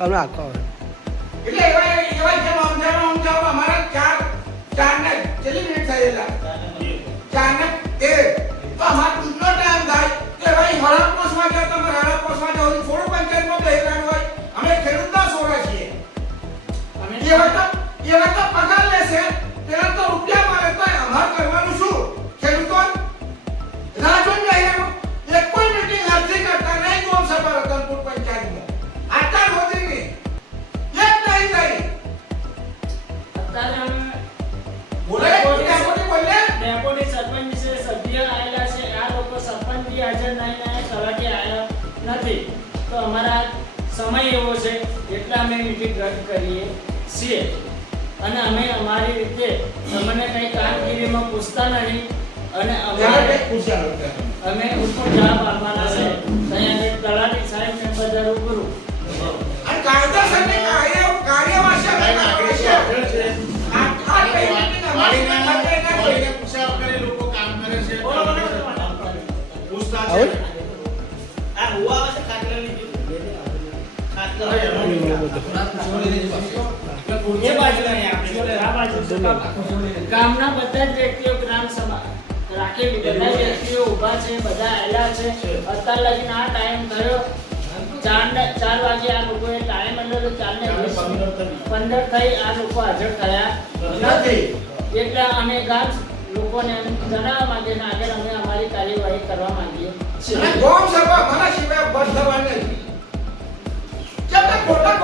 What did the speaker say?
કરું આખો એટલે એવા જેમ સમજાવો અમારા ચાર ને કેટલી મિનિટ થયેલા 4 ને 13 તો અમાર દૂધનો ટાઈમ થાય કે ભાઈ હરાપ પોસવા જાવ તમે હરાપ પોસવા જાવ થોડું પંચાયતમાં બેહવાનું હોય અમે ખેડૂતના સોરા છીએ એવા તો પગાર લેશે તેના તો રૂપિયા મારે તો અમાર કરવાનું શું ખેડૂતો રાજન નહીં એક કોઈ મીટિંગ હાથથી કરતા નહીં ગોમ સભા રતનપુર પંચાયતમાં આટલા હોદીની એક નહીં થઈ અત્યારે અમે બોલે ડેપોટી સરપંચ છે સભ્ય આવેલા છે આ લોકો સરપંચ બી હાજર નહીં ને તલાટી આવ્યા નથી તો અમારા સમય એવો છે એટલે અમે મીટિંગ રદ કરીએ છીએ અને અમે અમારી રીતે તમને કઈ કામગીરીમાં પૂછતા નહીં અને અમે ઉપર જવાબ આપવાના છે અહીંયા તલાટી સાહેબ ને બધા રૂબરૂ અને કાયદાસરની કાર્યવાહી અમે કરવી છે ગામના બધા જ વ્યક્તિઓ ગ્રામ સભા રાખેલી બધા વ્યક્તિઓ ઊભા છે બધા આવેલા છે અત્યાર લગીને આ ટાઈમ થયો 4 વાગે આ લોકોએ ટાઈમ અંદર 4:15 થઈ આ લોકો હાજર થયા નથી એટલે અમે ગામ લોકોને જણાવવા માંગીએ ને આગળ અમે અમારી કાર્યવાહી કરવા માંગીએ છીએ ગોમ સભા મારા સિવાય બંધ થવાની નથી. કેમ કે ખોટા